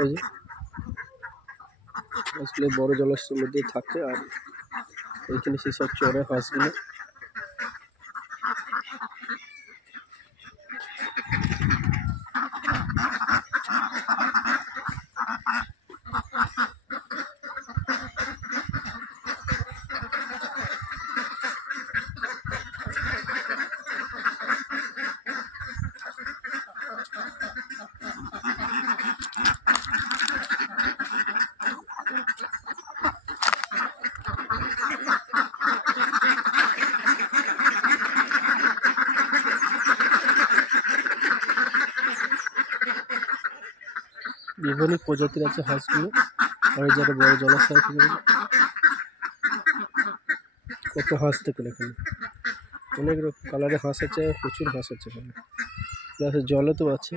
এই যে হাঁসগুলো বড় জলাশয়ের মধ্যে থাকে, আর এইখানে সেসব চড়ে হাঁসগুলো। বিভিন্ন প্রজাতির আছে হাঁসগুলো। আর এই জায়গায় বড় জলাশয় থেকে কত হাঁস দেখুন এখানে, অনেক রকম কালারের হাঁস আছে, প্রচুর হাঁস আছে এখানে, প্লাস জলে তো আছে।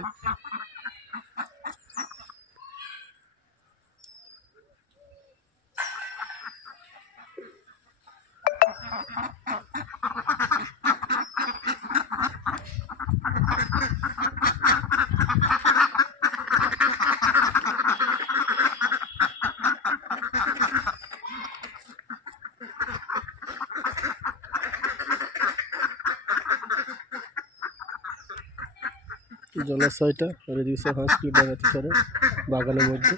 জলাশয়টা আর এদিকে সব হাঁসগুলো বেড়াতে পারে বাগানের মধ্যে।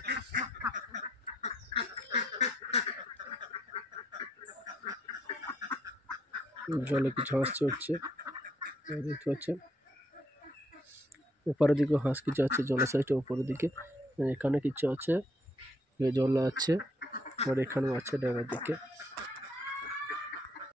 জলে কিছু হাঁস চড়ছে, দেখতে পাচ্ছেন। উপরের দিকে হাঁস কিছু আছে, জলাশয়টা উপরের দিকে। এখানে কিছু আছে, জল আছে, আর এখানেও আছে ডানার দিকে।